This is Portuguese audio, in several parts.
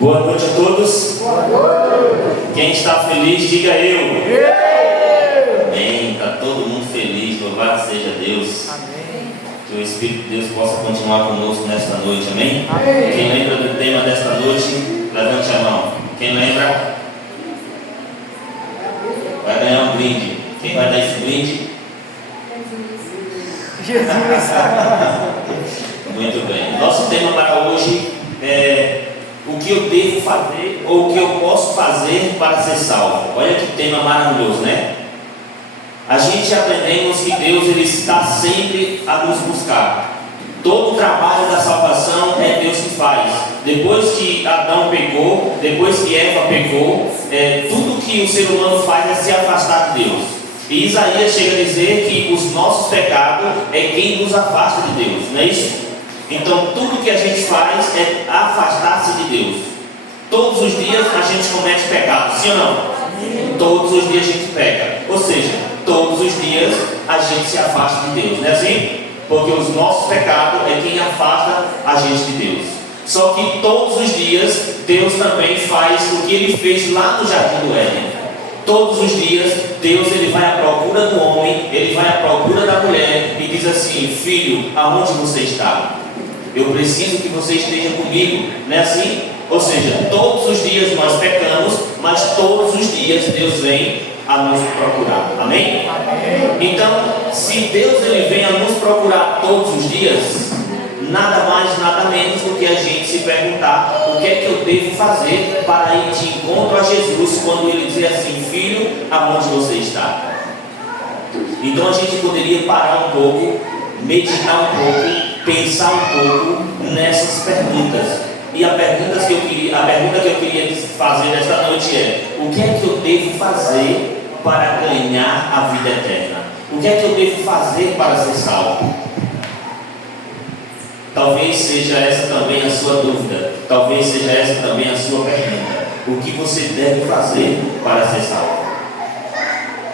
Boa noite a todos. Boa noite. Quem está feliz, diga eu. Eu. Amém. Está todo mundo feliz, louvado seja Deus. Amém. Que o Espírito de Deus possa continuar conosco nesta noite, amém? Amém. Quem lembra do tema desta noite, levante a mão. Quem lembra? Vai ganhar um brinde. Quem vai dar esse brinde? Jesus. Muito bem. Nosso tema para hoje é o que eu devo fazer ou o que eu posso fazer para ser salvo. Olha que tema maravilhoso, né? A gente aprendemos que Deus ele está sempre a nos buscar. Todo o trabalho da salvação é Deus que faz. Depois que Adão pecou, depois que Eva pecou, tudo que o ser humano faz é se afastar de Deus. E Isaías chega a dizer que os nossos pecados é quem nos afasta de Deus, não é isso? Então tudo que a gente faz é afastar-se de Deus. Todos os dias a gente comete pecado, sim ou não? Todos os dias a gente peca. Ou seja, todos os dias a gente se afasta de Deus, não é assim? Porque os nossos pecados é quem afasta a gente de Deus. Só que todos os dias Deus também faz o que Ele fez lá no Jardim do Éden. Todos os dias Deus ele vai à procura do homem, Ele vai à procura da mulher e diz assim: filho, aonde você está? Eu preciso que você esteja comigo, não é assim? Ou seja, todos os dias nós pecamos, mas todos os dias Deus vem a nos procurar, amém? Então, se Deus ele vem a nos procurar todos os dias, nada mais, nada menos do que a gente se perguntar o que é que eu devo fazer para ir de encontro a Jesus, quando Ele dizer assim: filho, aonde você está? Então a gente poderia parar um pouco, meditar um pouco, pensar um pouco nessas perguntas. E a pergunta que eu queria fazer nesta noite é: o que é que eu devo fazer para ganhar a vida eterna? O que é que eu devo fazer para ser salvo? Talvez seja essa também a sua dúvida. Talvez seja essa também a sua pergunta. O que você deve fazer para ser salvo?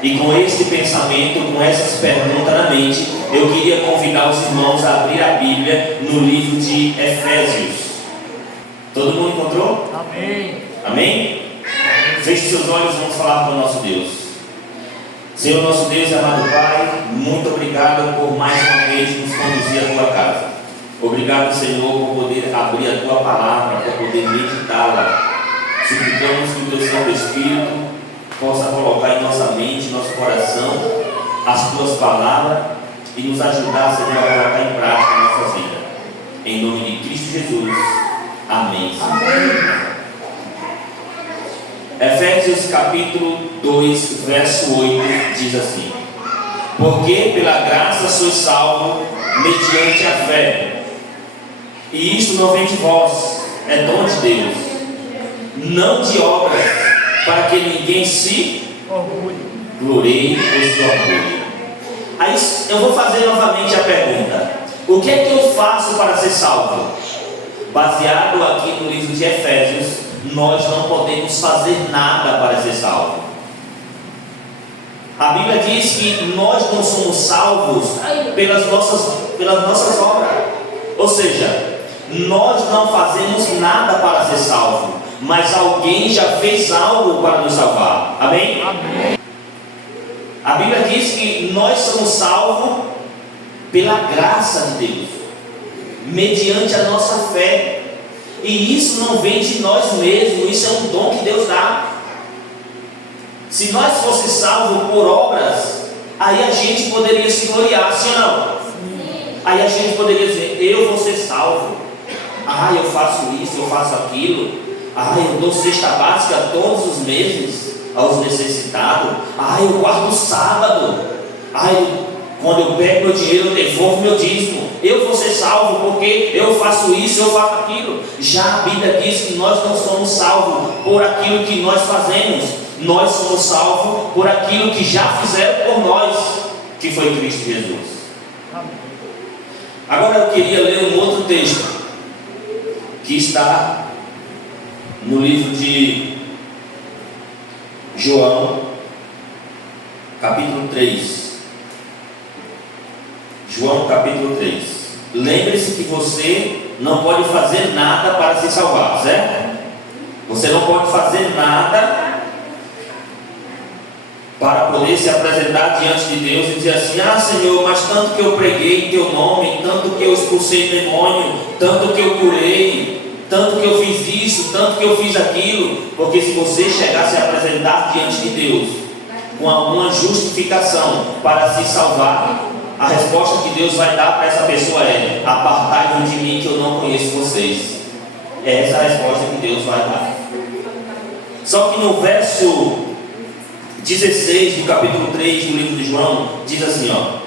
E com este pensamento, com essas perguntas na mente, eu queria convidar os irmãos a abrir a Bíblia no livro de Efésios. Todo mundo encontrou? Amém. Amém? Feche seus olhos, vamos falar com o nosso Deus. Senhor nosso Deus e amado Pai, muito obrigado por mais uma vez nos conduzir à tua casa. Obrigado, Senhor, por poder abrir a tua palavra, por poder meditá-la. Suplicamos que o teu Santo Espírito possa colocar em nossa mente, nosso coração, as tuas palavras e nos ajudar, Senhor, a colocar em prática a nossa vida. Em nome de Cristo Jesus. Amém. Amém. Efésios capítulo 2, verso 8 diz assim: porque pela graça sois salvos mediante a fé. E isto não vem de vós, é dom de Deus, não de obras, para que ninguém se glorie ou se orgulhe. Aí eu vou fazer novamente a pergunta: o que é que eu faço para ser salvo? Baseado aqui no livro de Efésios, nós não podemos fazer nada para ser salvo. A Bíblia diz que nós não somos salvos pelas nossas obras. Ou seja, nós não fazemos nada para ser salvo, mas alguém já fez algo para nos salvar. Amém? Amém. A Bíblia diz que nós somos salvos pela graça de Deus, mediante a nossa fé. E isso não vem de nós mesmos, isso é um dom que Deus dá. Se nós fosse salvos por obras, aí a gente poderia se gloriar, sim ou não? Sim. Aí a gente poderia dizer: eu vou ser salvo. Eu faço isso, eu faço aquilo. Eu dou cesta básica todos os meses aos necessitados. Eu guardo sábado. Quando eu pego meu dinheiro, eu devolvo meu dízimo. Eu vou ser salvo porque eu faço isso, eu faço aquilo. Já a Bíblia diz que nós não somos salvos por aquilo que nós fazemos. Nós somos salvos por aquilo que já fizeram por nós, que foi Cristo Jesus. Agora eu queria ler um outro texto que está no livro de João, capítulo 3. João capítulo 3. Lembre-se que você não pode fazer nada para se salvar, certo? Você não pode fazer nada para poder se apresentar diante de Deus e dizer assim: ah, Senhor, mas tanto que eu preguei em teu nome, tanto que eu expulsei demônio, tanto que eu curei, tanto que eu fiz isso, tanto que eu fiz aquilo. Porque se você chegar a se apresentar diante de Deus com alguma justificação para se salvar, a resposta que Deus vai dar para essa pessoa é: apartai-vos de mim que eu não conheço vocês. É essa a resposta que Deus vai dar. Só que no verso 16 do capítulo 3 do livro de João, diz assim, ó: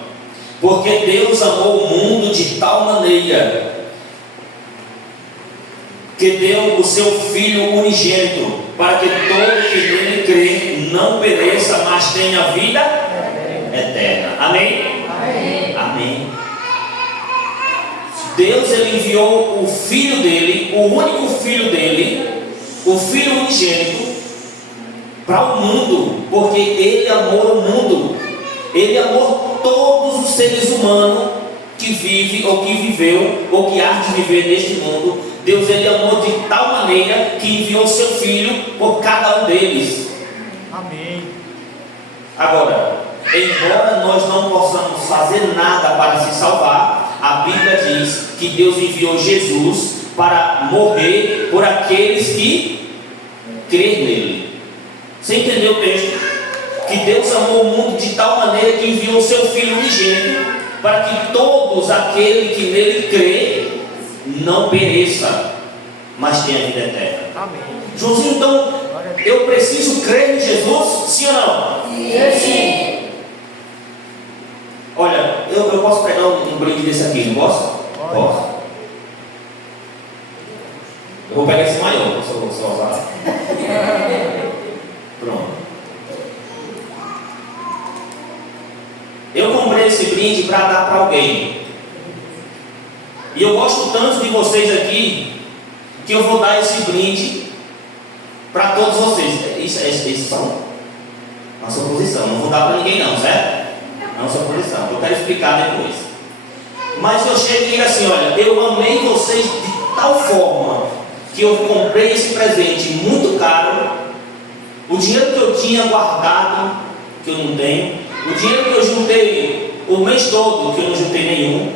porque Deus amou o mundo de tal maneira que deu o seu Filho unigênito, para que todo que nele crê não pereça, mas tenha vida eterna. Amém? Amém. Deus, ele enviou o Filho dele, o único Filho dele, o Filho unigênito, para o mundo, porque ele amou o mundo. Ele amou todos os seres humanos que vivem, ou que viveu, ou que há de viver neste mundo. Deus, ele amou de tal maneira que enviou o seu Filho por cada um deles. Amém. Agora, embora nós não possamos fazer nada para se salvar, a Bíblia diz que Deus enviou Jesus para morrer por aqueles que crêem nele. Você entendeu o texto? Que Deus amou o mundo de tal maneira que enviou o seu Filho unigênito, para que todos aqueles que nele crê não pereça, mas tenha vida eterna. Amém. Joãozinho, então eu preciso crer em Jesus? Sim ou não? Sim. Olha, eu posso pegar um brinde desse aqui, não posso? Posso. Eu vou pegar esse maior, se eu usar. Pronto. Eu comprei esse brinde para dar para alguém. E eu gosto tanto de vocês aqui que eu vou dar esse brinde para todos vocês. Isso são nossa posição. Não vou dar para ninguém não, certo? Nossa posição. Eu quero explicar depois. Mas eu chego e digo assim: olha, eu amei vocês de tal forma que eu comprei esse presente muito caro. O dinheiro que eu tinha guardado, que eu não tenho, o dinheiro que eu juntei o mês todo, que eu não juntei nenhum,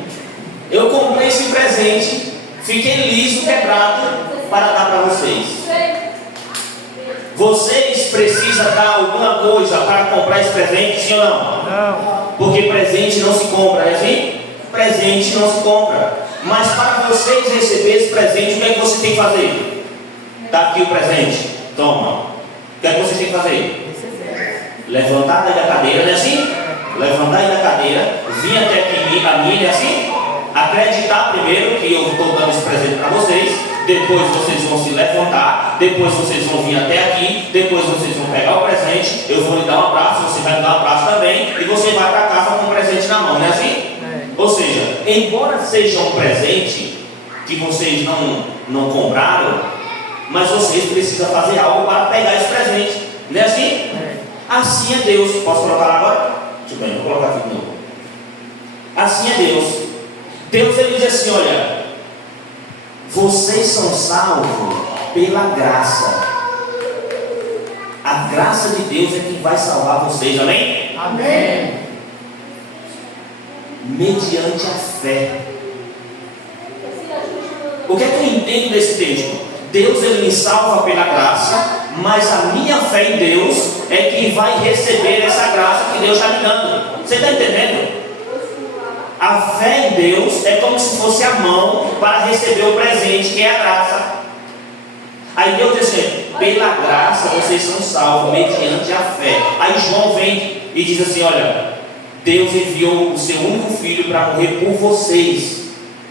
eu comprei esse presente, fiquei liso, quebrado, para dar para vocês. Vocês precisam dar alguma coisa para comprar esse presente, sim ou não? Não. Porque presente não se compra, é assim? Presente não se compra. Mas para vocês receber esse presente, o que é que você tem que fazer? Está aqui o presente, toma. O que é que vocês têm que fazer? Levantar daí da cadeira, não é assim? Levantar aí da cadeira, vir até aqui a mim, não é assim? Acreditar primeiro que eu estou dando esse presente para vocês. Depois vocês vão se levantar. Depois vocês vão vir até aqui. Depois vocês vão pegar o presente. Eu vou lhe dar um abraço, você vai me dar um abraço também. E você vai para casa com o presente na mão, não é assim? Ou seja, embora seja um presente que vocês não compraram, mas vocês precisam fazer algo para pegar esse presente, não é assim? Assim é Deus. Posso colocar agora? Deixa eu ver, vou colocar aqui de novo. Assim é Deus. Deus, ele diz assim: olha, vocês são salvos pela graça. A graça de Deus é quem vai salvar vocês, amém? Amém. Mediante a fé. O que é que eu entendo desse texto? Deus, ele me salva pela graça, mas a minha fé em Deus é quem vai receber essa graça que Deus está me dando. Você está entendendo? A fé em Deus é como se fosse a mão para receber o presente, que é a graça. Aí Deus diz assim: pela graça vocês são salvos, mediante a fé. Aí João vem e diz assim: olha, Deus enviou o seu único filho para morrer por vocês,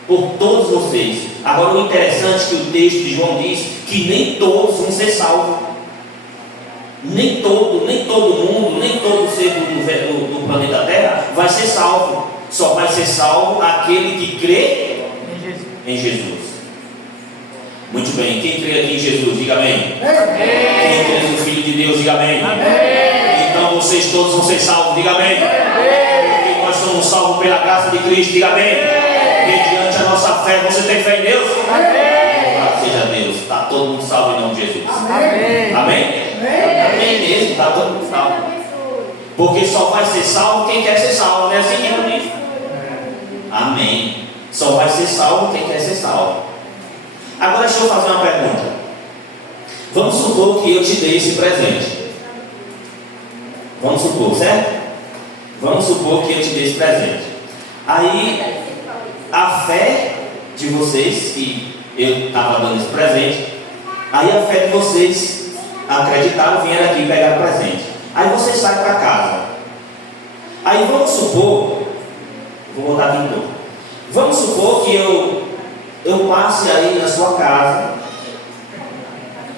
por todos vocês. Agora o interessante é que o texto de João diz que nem todos vão ser salvos. Nem todo mundo, nem todo ser do planeta Terra vai ser salvo. Só vai ser salvo aquele que crê em Jesus. Muito bem, quem crê aqui em Jesus, diga amém. Quem crê no Filho de Deus, diga amém. Então vocês todos vão ser salvos, diga amém. Porque nós somos salvos pela graça de Cristo, diga amém. Mediante a nossa fé, você tem fé em Deus? Louvado seja Deus, está todo mundo salvo em nome de Jesus. está todo mundo salvo. Porque só vai ser salvo quem quer ser salvo, não é assim que eu digo? Amém. Só vai ser salvo quem quer ser salvo. Agora deixa eu fazer uma pergunta. Vamos supor que eu te dei esse presente. Vamos supor, certo? Vamos supor que eu te dei esse presente. Aí, a fé de vocês, que eu estava dando esse presente, aí a fé de vocês acreditaram, vieram aqui pegar o presente. Aí vocês saem para casa. Aí vamos supor, vou botar aqui de novo. Vamos supor que eu passe aí na sua casa,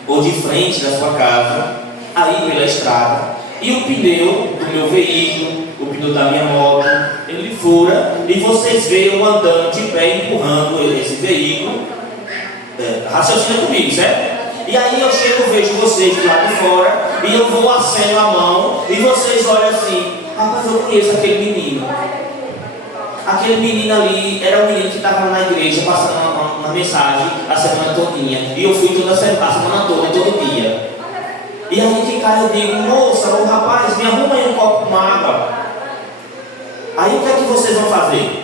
ou de frente da sua casa, aí pela estrada, e o pneu do meu veículo, o pneu da minha moto, ele fura, e vocês veem eu andando de pé, empurrando esse veículo. Raciocina comigo, certo? E aí eu chego, vejo vocês do lado de fora, e eu vou aceno a mão, e vocês olham assim: rapaz, eu conheço aquele menino. Aquele menino ali era o menino que estava na igreja passando uma mensagem a semana todinha. E eu fui toda a semana toda, todo dia. E aí que cai, eu digo: moça, o rapaz, me arruma aí um copo com água. Aí o que é que vocês vão fazer?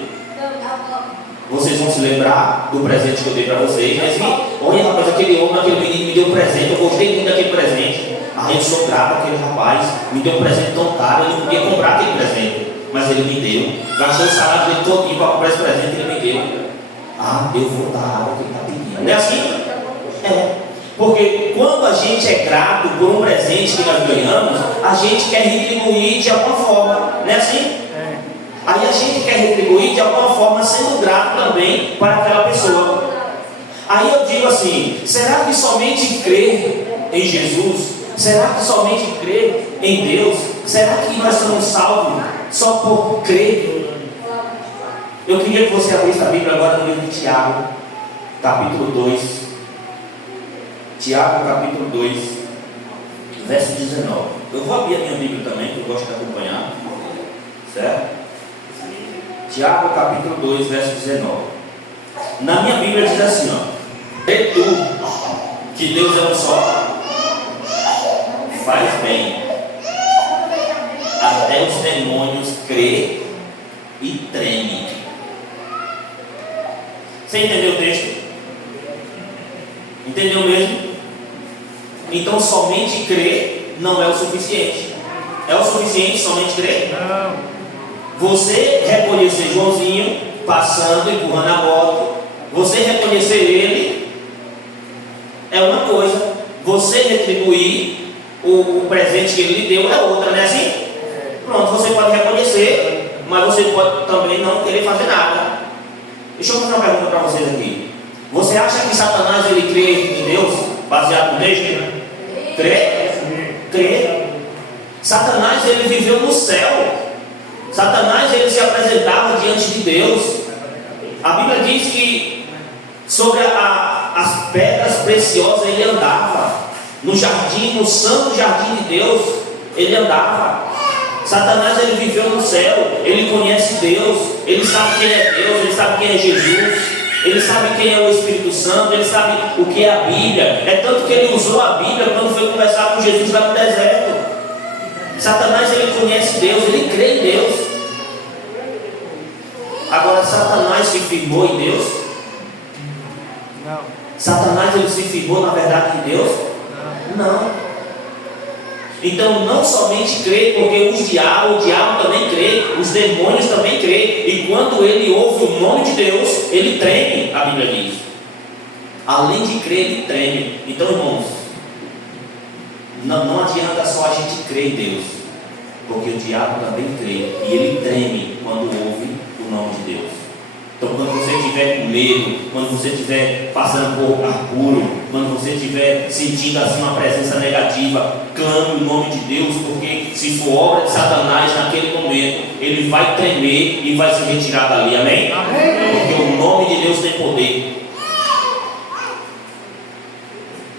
Vocês vão se lembrar do presente que eu dei para vocês, né? Assim, olha, rapaz, aquele homem, aquele menino me deu um presente, eu gostei muito daquele presente. Aí eu sou grato àquele rapaz, me deu um presente tão caro, eu não podia comprar aquele presente, mas ele me deu. Gastou o salário dele todinho para comprar esse presente e ele me deu. Ah, eu vou dar a água que ele está pedindo. Não é assim? É. Porque quando a gente é grato por um presente que nós ganhamos, a gente quer retribuir de alguma forma. Não é assim? Aí a gente quer retribuir de alguma forma, sendo grato também para aquela pessoa. Aí eu digo assim: será que somente crer em Jesus? Será que somente crer em Deus? Será que nós somos salvos só por crer? Eu queria que você abrisse a Bíblia agora no livro de Tiago, capítulo 2. Tiago, capítulo 2, verso 19. Eu vou abrir a minha Bíblia também, que eu gosto de acompanhar. Certo? Tiago, capítulo 2, verso 19. Na minha Bíblia diz assim, ó: crê tu que Deus é um só, faz bem, até os demônios crê e tremem. Você entendeu o texto? Entendeu mesmo? Então somente crer não é o suficiente. É o suficiente somente crer? Não. Você reconhecer Joãozinho passando, empurrando a moto, você reconhecer ele é uma coisa, você retribuir o presente que ele lhe deu é outra, não é assim? Pronto, você pode reconhecer, mas você pode também não querer fazer nada. Deixa eu fazer uma pergunta para vocês aqui. Você acha que Satanás ele crê em Deus, baseado no texto? Crê? Crê. Satanás ele viveu no céu. Satanás ele se apresentava diante de Deus. A Bíblia diz que sobre as pedras preciosas ele andava. No jardim, no santo jardim de Deus, ele andava. Satanás ele viveu no céu. Ele conhece Deus. Ele sabe quem é Deus. Ele sabe quem é Jesus. Ele sabe quem é o Espírito Santo. Ele sabe o que é a Bíblia. É tanto que ele usou a Bíblia quando foi conversar com Jesus lá no deserto. Satanás ele conhece Deus, ele crê em Deus. Agora Satanás se firmou em Deus? Não. Satanás ele se firmou na verdade em Deus? Não. Então não somente crê, porque o diabo também crê, os demônios também crê, e quando ele ouve o nome de Deus, ele treme, a Bíblia diz. Além de crer, ele treme. Então, irmãos, não adianta só a gente crer em Deus, porque o diabo também crê e ele treme quando ouve o nome de Deus. Então quando você estiver com medo, quando você estiver passando por apuro, quando você estiver sentindo assim uma presença negativa, clame o nome de Deus, porque se for obra de Satanás naquele momento, ele vai tremer e vai se retirar dali, amém? Amém. Porque o nome de Deus tem poder.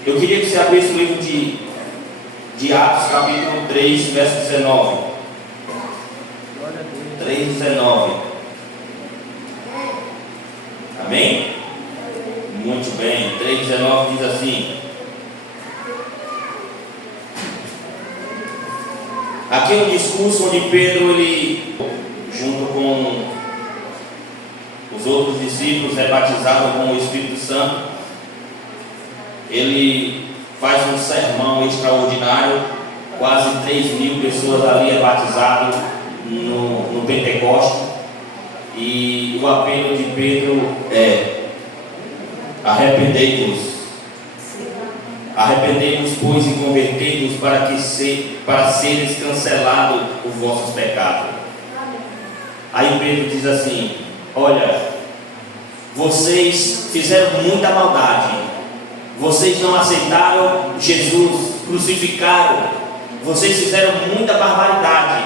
Eu queria que você abrisse o livro de Atos, capítulo 3, verso 19. 3:19. Amém? Muito bem. 3:19 diz assim: Aqui é um discurso onde Pedro, ele, junto com os outros discípulos, é batizado com o Espírito Santo. Ele faz um sermão extraordinário, quase 3.000 pessoas ali é batizado no Pentecostes. E o apelo de Pedro é: arrependei-vos, pois, e convertei-vos para seres cancelados os vossos pecados. Aí Pedro diz assim: olha, vocês fizeram muita maldade, vocês não aceitaram Jesus, crucificaram, vocês fizeram muita barbaridade,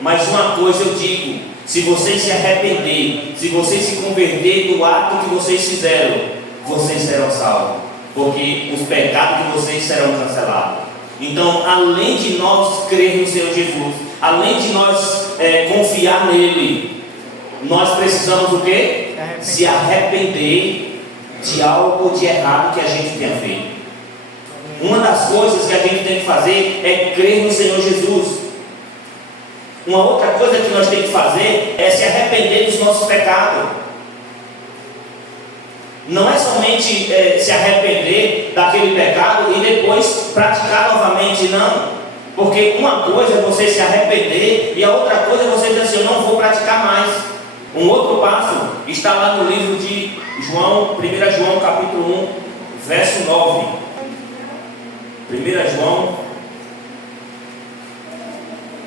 mas uma coisa eu digo: se vocês se arrependerem, se vocês se converterem do ato que vocês fizeram, vocês serão salvos, porque os pecados de vocês serão cancelados. Então, além de nós crer no Senhor Jesus, além de nós confiar nele, nós precisamos o quê? Se arrepender de algo de errado que a gente tenha feito. Uma das coisas que a gente tem que fazer é crer no Senhor Jesus. Uma outra coisa que nós temos que fazer é se arrepender dos nossos pecados. Não é somente se arrepender daquele pecado e depois praticar novamente, não. Porque uma coisa é você se arrepender e a outra coisa é você dizer assim: eu não vou praticar mais. Um outro passo está lá no livro de João, 1 João capítulo 1, verso 9. 1 João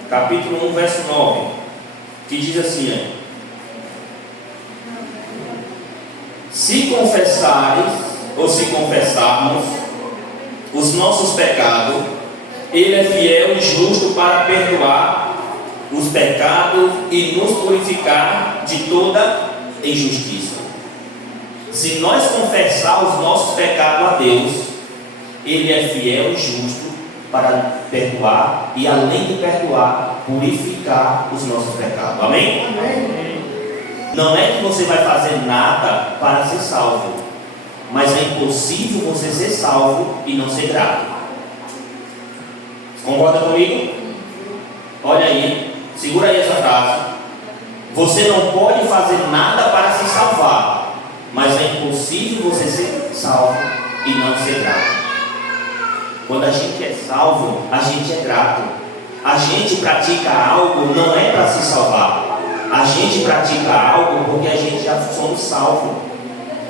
capítulo 1, verso 9, que diz assim: se confessares, ou se confessarmos os nossos pecados, Ele é fiel e justo para perdoar os pecados e nos purificar de toda injustiça. Se nós confessar os nossos pecados a Deus, Ele é fiel e justo para perdoar e, além de perdoar, purificar os nossos pecados. Amém? Amém. Não é que você vai fazer nada para ser salvo, mas é impossível você ser salvo e não ser grato. Concorda comigo? Olha aí, segura aí essa frase. Você não pode fazer nada para se salvar, mas é impossível você ser salvo e não ser grato. Quando a gente é salvo, a gente é grato. A gente pratica algo não é para se salvar. A gente pratica algo porque a gente já somos salvos.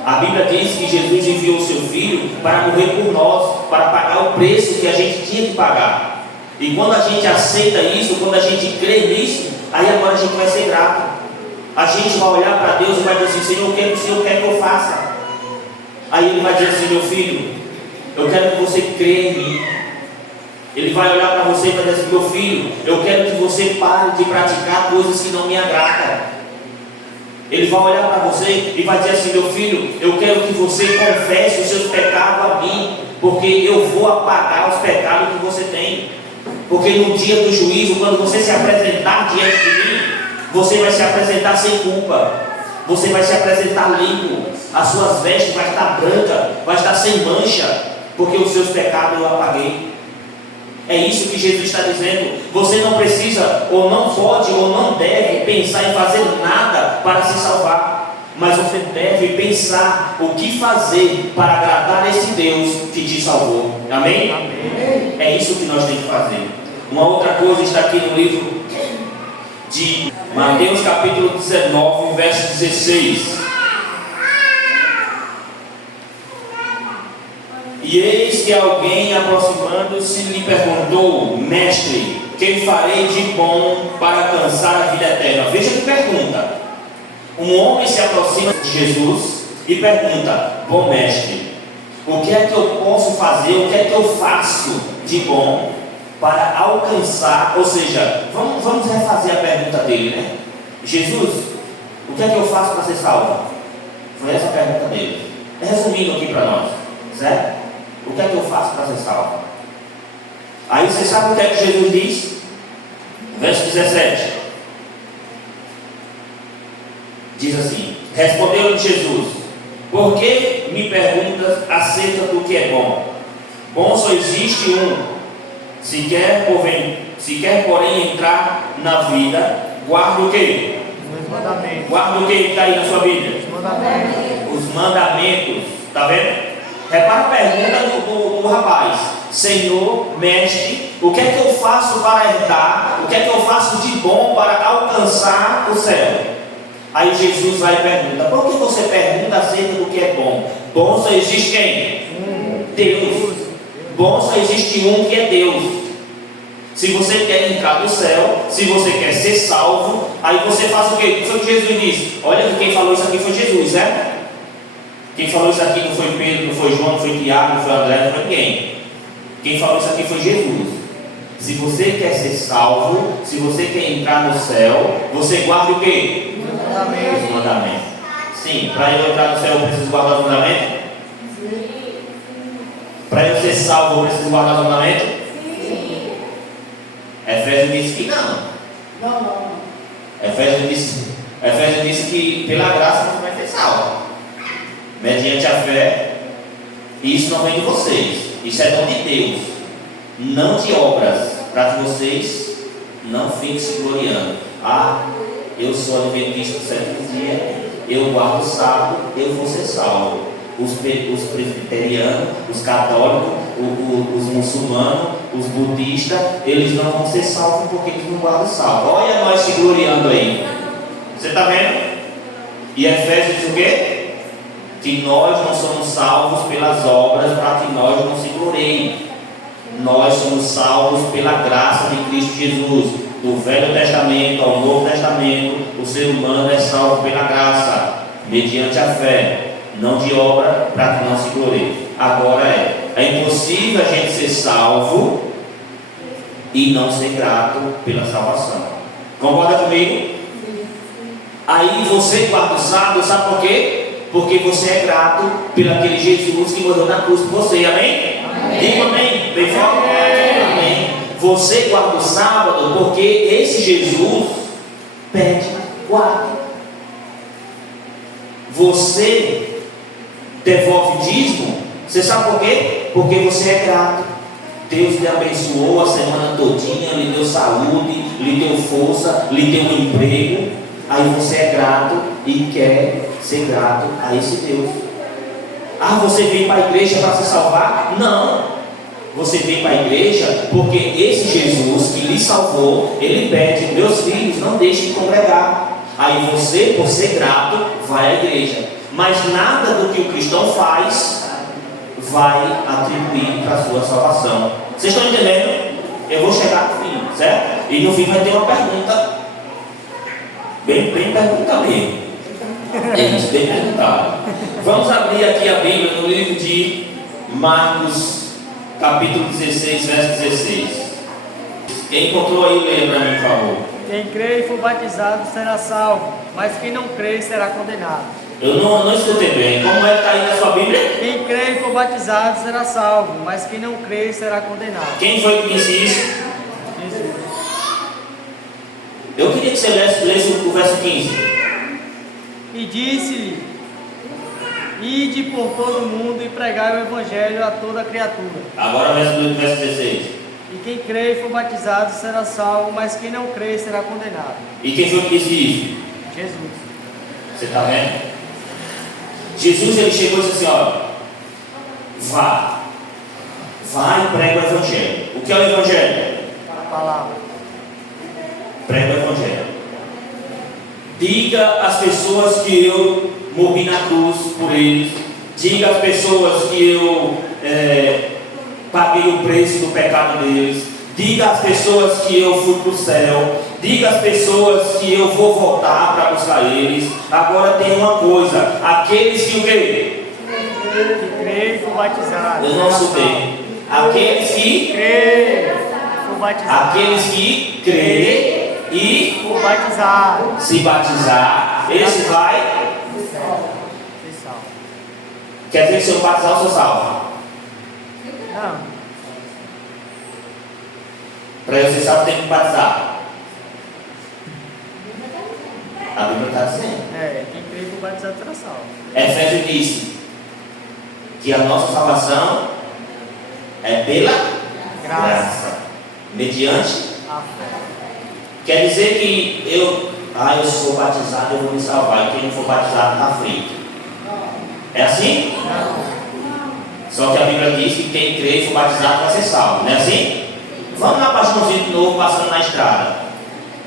A Bíblia diz que Jesus enviou o seu Filho para morrer por nós, para pagar o preço que a gente tinha que pagar. E quando a gente aceita isso, quando a gente crê nisso, aí agora a gente vai ser grato. A gente vai olhar para Deus e vai dizer assim: Senhor, o que o Senhor quer que eu faça? Aí Ele vai dizer assim: meu filho, eu quero que você creia em mim. Ele vai olhar para você e vai dizer assim: meu filho, eu quero que você pare de praticar coisas que não me agradam. Ele vai olhar para você e vai dizer assim: meu filho, eu quero que você confesse os seus pecados a mim, porque eu vou apagar os pecados que você tem. Porque no dia do juízo, quando você se apresentar diante de mim, você vai se apresentar sem culpa, você vai se apresentar limpo, as suas vestes vai estar brancas, vai estar sem mancha, porque os seus pecados eu apaguei. É isso que Jesus está dizendo. Você não precisa, ou não pode, ou não deve pensar em fazer nada para se salvar, mas você deve pensar o que fazer para agradar esse Deus que te salvou. Amém? Amém. É isso que nós temos que fazer. Uma outra coisa está aqui no livro de Mateus capítulo 19, verso 16. E eis que alguém, aproximando-se, lhe perguntou: mestre, que farei de bom para alcançar a vida eterna? Veja que pergunta. Um homem se aproxima de Jesus e pergunta: bom mestre, o que é que eu posso fazer, o que é que eu faço de bom para alcançar? Ou seja, vamos refazer a pergunta dele, né? Jesus, o que é que eu faço para ser salvo? Foi essa a pergunta dele. Resumindo aqui para nós, certo? O que é que eu faço para ser salvo? Aí você sabe o que é que Jesus diz? Verso 17. Diz assim: respondeu-lhe Jesus: por que me perguntas acerca do que é bom? Bom só existe um. Se Se quer, porém, entrar na vida, guarde o quê? Os mandamentos. Guarde o que está aí na sua Bíblia? Os mandamentos. Os mandamentos. Está vendo? Repara a pergunta do rapaz: Senhor, mestre, o que é que eu faço para herdar? O que é que eu faço de bom para alcançar o céu? Aí Jesus vai e pergunta: por que você pergunta acerca do que é bom? Bom só existe quem? Deus. Bom só existe um, que é Deus. Se você quer entrar no céu, se você quer ser salvo, aí você faz o quê? O que foi que Jesus disse? Olha que quem falou isso aqui foi Jesus, certo? Quem falou isso aqui não foi Pedro, não foi João, não foi Tiago, não foi André, não foi ninguém. Quem falou isso aqui foi Jesus. Se você quer ser salvo, se você quer entrar no céu, você guarda o quê? Os mandamentos. Sim, para eu entrar no céu eu preciso guardar os mandamentos? Para eu ser salvo eu preciso guardar os mandamentos? Efésios disse que não. Efésios disse que pela graça você vai ser salvo, mediante a fé. E isso não vem de vocês, isso é dom de Deus, não de obras, para que vocês não fiquem se gloriando. Eu sou adventista do sétimo dia, eu guardo o sábado, eu vou ser salvo. Os presbiterianos, os católicos, os muçulmanos, os budistas, eles não vão ser salvos porque eles não guardam o sábado. Olha nós se gloriando aí. Você está vendo? E Efésios diz o quê? Que nós não somos salvos pelas obras para que nós não se gloriem. Nós somos salvos pela graça de Cristo Jesus. Do Velho Testamento ao Novo Testamento, o ser humano é salvo pela graça, mediante a fé, não de obra para que não se glorie. Agora é impossível a gente ser salvo e não ser grato pela salvação. Concorda comigo? Aí você guarda o sábado, sabe por quê? Porque você é grato pelo aquele Jesus que morreu na cruz por você, amém? Diga amém, bem forte. Amém. Você guarda o sábado porque esse Jesus pede guarda. Você devolve dízimo, você sabe por quê? Porque você é grato. Deus lhe abençoou a semana todinha, lhe deu saúde, lhe deu força, lhe deu um emprego. Aí você é grato e quer ser grato a esse Deus. Você veio para a igreja para se salvar? Não. Você veio para a igreja porque esse Jesus que lhe salvou, ele pede: meus filhos, não deixem de congregar. Aí você, por ser grato, vai à igreja. Mas nada do que o cristão faz vai atribuir para a sua salvação. Vocês estão entendendo? Eu vou chegar no fim, certo? E no fim vai ter uma pergunta. Bem pergunta mesmo. Isso, bem perguntado. Vamos abrir aqui a Bíblia no livro de Marcos, capítulo 16, verso 16. Quem encontrou aí, leia para mim, por favor. Quem crê e for batizado será salvo, mas quem não crê será condenado. Eu não escutei bem. Como é que está aí na sua Bíblia? Quem crê e for batizado será salvo, mas quem não crê será condenado. Quem foi que disse isso? Jesus. Eu queria que você lesse o verso 15. E disse-lhe: ide por todo o mundo e pregai o evangelho a toda criatura. Agora o verso 16. E quem crê e for batizado será salvo, mas quem não crê será condenado. E quem foi que disse isso? Jesus. Você está vendo? Jesus, ele chegou e disse assim: olha, vá e prega o evangelho. O que é o evangelho? A palavra. Prega o evangelho. Diga às pessoas que eu morri na cruz por eles. Diga às pessoas que eu paguei o preço do pecado deles. Diga às pessoas que eu fui para o céu. Diga às pessoas que eu vou voltar para buscar eles. Agora tem uma coisa: aqueles que o quê? Que crê e for batizado. Eu não escutei. Aqueles que crê e for batizado. Aqueles que crê e for batizado. se batizar, esse vai. Ser salvo. Quer dizer que se eu batizar, eu sou salvo. Não. Para eu ser salvo, tem que batizar. A Bíblia está dizendo. Quem crê e for batizado será salvo. Efésios disse que a nossa salvação é pela graça, mediante a Quer dizer que eu sou batizado, eu vou me salvar, e quem não for batizado está frito. É assim? Só que a Bíblia diz que quem crê e for batizado vai ser salvo, não é assim? Vamos lá para Joãozinho de novo, passando na estrada.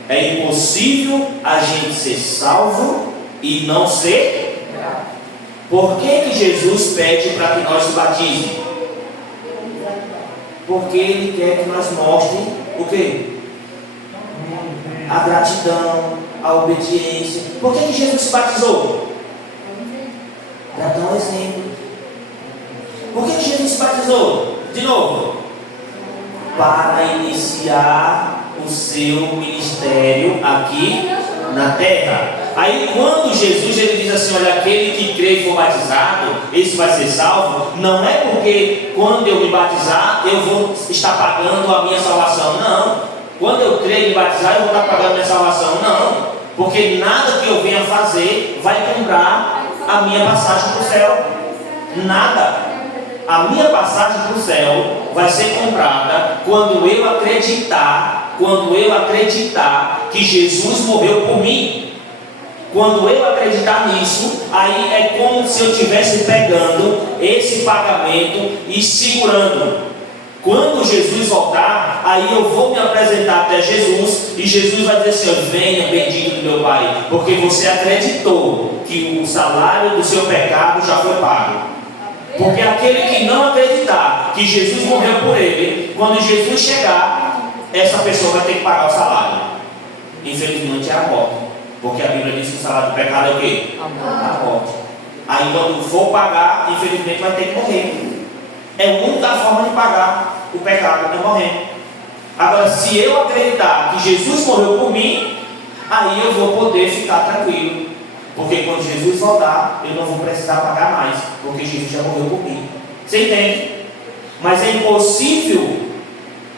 É impossível a gente ser salvo e não ser. Por que Jesus pede para que nós se batizem? Porque Ele quer que nós mostrem o quê? A gratidão, a obediência. Por que Jesus se batizou? Para dar um exemplo. Por que Jesus se batizou? De novo, para iniciar o seu ministério aqui na terra. Aí quando Jesus ele diz assim, olha, aquele que crê e for batizado, esse vai ser salvo, não é porque quando eu me batizar, eu vou estar pagando a minha salvação, não. Quando eu creio e me batizar, eu vou estar pagando a minha salvação, não. Porque nada que eu venha fazer vai comprar a minha passagem para o céu. Nada. A minha passagem para o céu vai ser comprada quando eu acreditar que Jesus morreu por mim. Quando eu acreditar nisso, aí é como se eu estivesse pegando esse pagamento e segurando. Quando Jesus voltar, aí eu vou me apresentar até Jesus e Jesus vai dizer assim, venha bendito do meu Pai, porque você acreditou que o salário do seu pecado já foi pago. Porque aquele que não acreditar que Jesus morreu por ele, quando Jesus chegar, essa pessoa vai ter que pagar o salário. Infelizmente é a morte. Porque a Bíblia diz que o salário do pecado é o quê? A morte. Aí quando for pagar, infelizmente vai ter que morrer. É a única forma de pagar o pecado, é morrer. Agora, se eu acreditar que Jesus morreu por mim, aí eu vou poder ficar tranquilo. Porque quando Jesus voltar, eu não vou precisar pagar mais, porque Jesus já morreu por mim. Você entende? Mas é impossível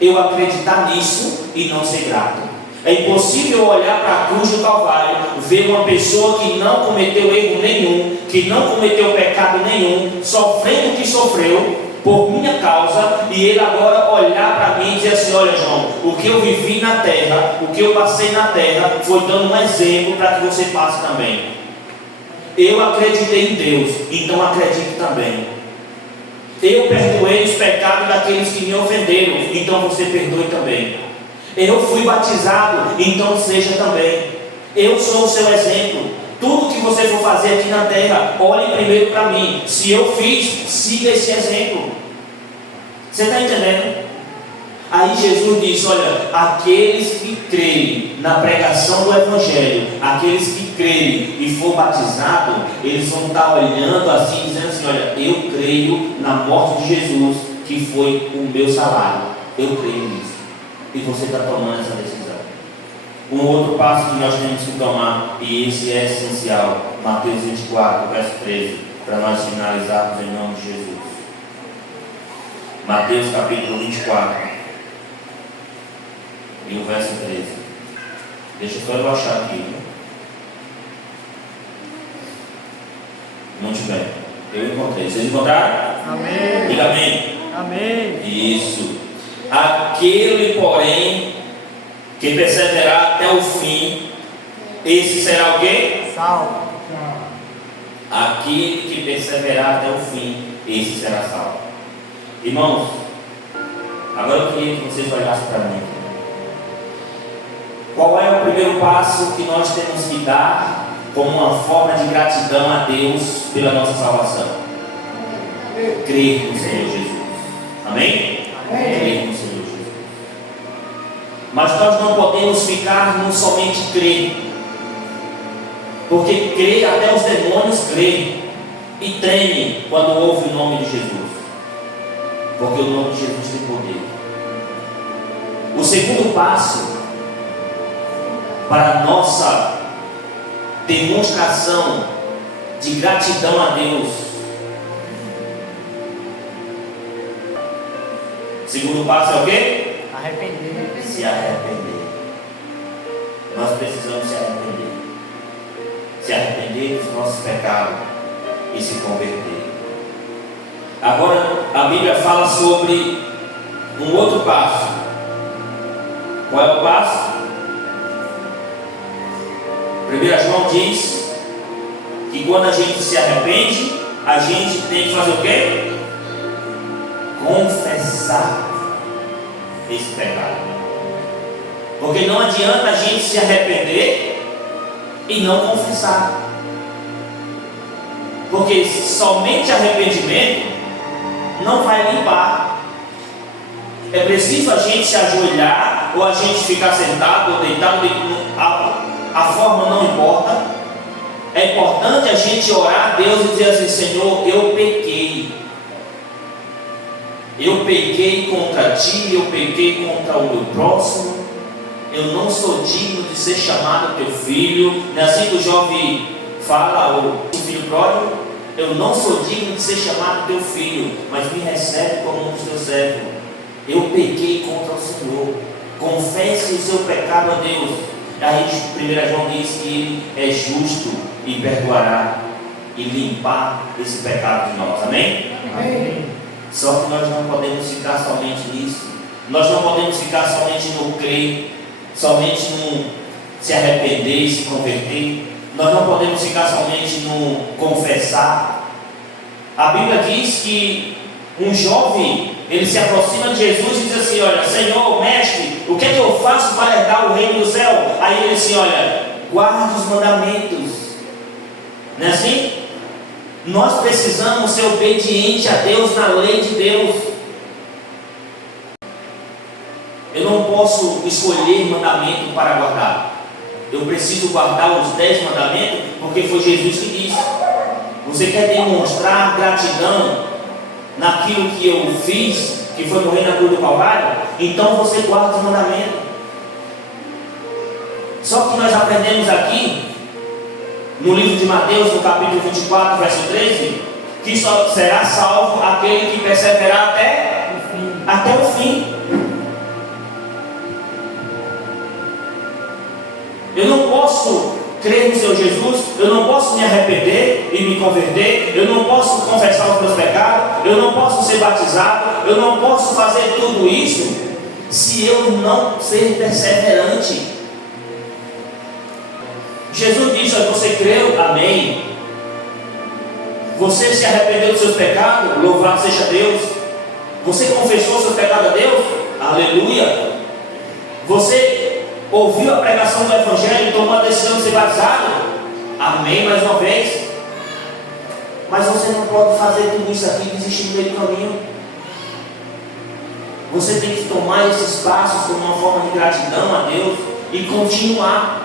eu acreditar nisso e não ser grato. É impossível olhar para a cruz do Calvário, ver uma pessoa que não cometeu erro nenhum, que não cometeu pecado nenhum, sofrendo o que sofreu por minha causa, e ele agora olhar para mim e dizer assim, olha João, o que eu vivi na terra, o que eu passei na terra, foi dando um exemplo para que você passe também. Eu acreditei em Deus, então acredite também. Eu perdoei os pecados daqueles que me ofenderam, então você perdoe também. Eu fui batizado, então seja também. Eu sou o seu exemplo. Tudo que você for fazer aqui na terra, olhe primeiro para mim. Se eu fiz, siga esse exemplo. Você está entendendo? Aí Jesus diz, olha, aqueles que creem na pregação do Evangelho, aqueles que creem e for batizado, eles vão estar olhando assim, dizendo assim, olha, eu creio na morte de Jesus, que foi o meu salário. Eu creio nisso. E você está tomando essa decisão. Um outro passo que nós temos que tomar, e esse é essencial, Mateus 24, verso 13, para nós finalizarmos em nome de Jesus. Mateus capítulo 24 e o verso 13. Deixa só eu achar aqui. Não tiver. Eu encontrei. Vocês encontraram? Amém. Diga amém. Amém. Isso. Aquele, porém, que perseverar até o fim, esse será o quê? Salvo. Aquele que perseverar até o fim, esse será salvo. Irmãos, agora eu queria que vocês olhassem para mim. Qual é o primeiro passo que nós temos que dar como uma forma de gratidão a Deus pela nossa salvação? Crer no Senhor Jesus. Amém? Crer no Senhor Jesus. Mas nós não podemos ficar no somente crer, porque crer, até os demônios creem e tremem quando ouvem o nome de Jesus, porque o nome de Jesus tem poder. O segundo passo para a nossa demonstração de gratidão a Deus, segundo passo é o quê? Arrepender. Se arrepender. Nós precisamos se arrepender. Se arrepender dos nossos pecados e se converter. Agora a Bíblia fala sobre um outro passo. Qual é o passo? 1 João diz que quando a gente se arrepende, a gente tem que fazer o quê? Confessar esse pecado. Porque não adianta a gente se arrepender e não confessar. Porque somente arrependimento não vai limpar. É preciso a gente se ajoelhar, ou a gente ficar sentado ou deitado, a forma não importa. É importante a gente orar a Deus e dizer assim: Senhor, eu pequei. Eu pequei contra ti, eu pequei contra o meu próximo. Eu não sou digno de ser chamado teu filho. Não é assim que o jovem fala, o filho pródigo? Eu não sou digno de ser chamado teu filho, mas me recebe como um teu servo. Eu pequei contra o Senhor. Confesse o seu pecado a Deus. Aí 1 João diz que Ele é justo e perdoará e limpar esse pecado de nós. Amém? Amém. Só que nós não podemos ficar somente nisso. Nós não podemos ficar somente no crer, somente no se arrepender e se converter. Nós não podemos ficar somente no confessar. A Bíblia diz que um jovem, ele se aproxima de Jesus e diz assim: olha, Senhor, mestre, o que é que eu faço para herdar o reino do céu? Aí ele disse: olha, guarde os mandamentos. Não é assim? Nós precisamos ser obedientes a Deus, na lei de Deus. Eu não posso escolher mandamento para guardar. Eu preciso guardar os 10 mandamentos, porque foi Jesus que disse. Você quer demonstrar gratidão naquilo que eu fiz, que foi morrer na cruz do Calvário? Então você guarda os mandamentos. Só que nós aprendemos aqui no livro de Mateus, no capítulo 24, verso 13, que só será salvo aquele que perseverar até o fim. Eu não posso crer no Senhor Jesus, eu não posso me arrepender e me converter, eu não posso confessar os meus pecados, eu não posso ser batizado, eu não posso fazer tudo isso se eu não ser perseverante. Jesus disse: você creu? Amém. Você se arrependeu dos seus pecados? Louvado seja Deus. Você confessou seus pecados a Deus? Aleluia. Você ouviu a pregação do Evangelho e tomou a decisão de ser batizado? Amém, mais uma vez. Mas você não pode fazer tudo isso aqui e desistir no meio do caminho. Você tem que tomar esses passos como uma forma de gratidão a Deus e continuar.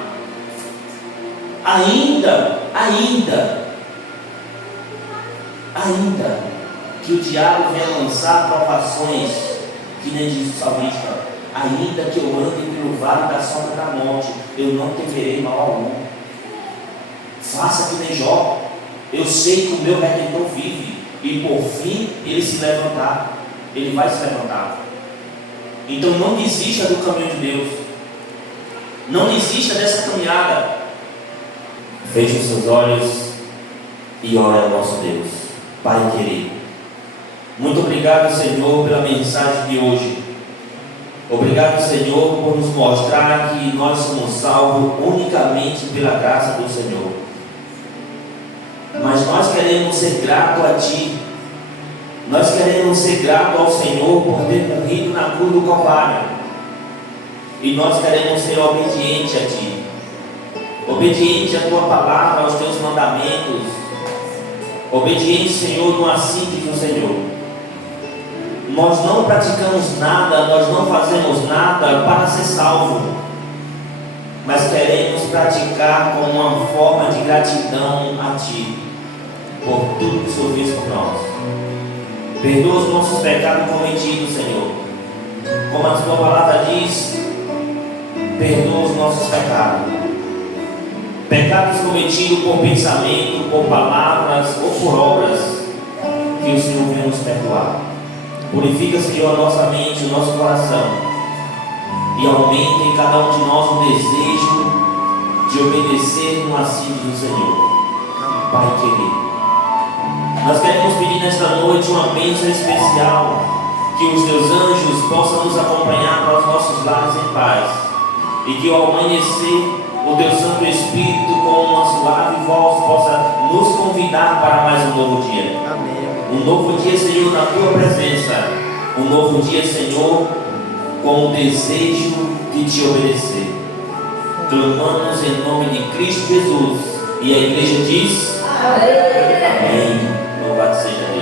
Ainda que o diabo venha lançar provações, que nem diz o salmista: ainda que eu ande pelo vale da sombra da morte, eu não temerei mal algum. Faça que nem Jó. Eu sei que o meu Redentor vive, e por fim ele se levantar. Ele vai se levantar. Então não desista do caminho de Deus. Não desista dessa caminhada. Feche os seus olhos e ore ao nosso Deus. Pai querido, muito obrigado, Senhor, pela mensagem de hoje. Obrigado, Senhor, por nos mostrar que nós somos salvos unicamente pela graça do Senhor. Mas nós queremos ser gratos a Ti. Nós queremos ser gratos ao Senhor por ter morrido na cruz do Calvário. E nós queremos ser obedientes a Ti. Obediente à Tua palavra, aos Teus mandamentos. Obediente, Senhor, no assíduo do Senhor. Nós não praticamos nada, nós não fazemos nada para ser salvo, mas queremos praticar como uma forma de gratidão a Ti, por tudo que o Senhor fez por nós. Perdoa os nossos pecados cometidos, Senhor. Como a Tua palavra diz, perdoa os nossos pecados. Pecados cometidos por pensamento, por palavras ou por obras, que o Senhor venha nos perdoar. Purifica, Senhor, a nossa mente, o nosso coração, e aumenta em cada um de nós o desejo de obedecer no assíduo do Senhor. Pai querido, nós queremos pedir nesta noite uma bênção especial, que os Teus anjos possam nos acompanhar para os nossos lares em paz, e que ao amanhecer o Teu Santo Espírito com uma suave voz possa nos convidar para mais um novo dia. Amém. Um novo dia, Senhor, na Tua presença. Um novo dia, Senhor, com o desejo de Te obedecer. Clamamos em nome de Cristo Jesus. E a igreja diz: Amém. Louvado seja Deus.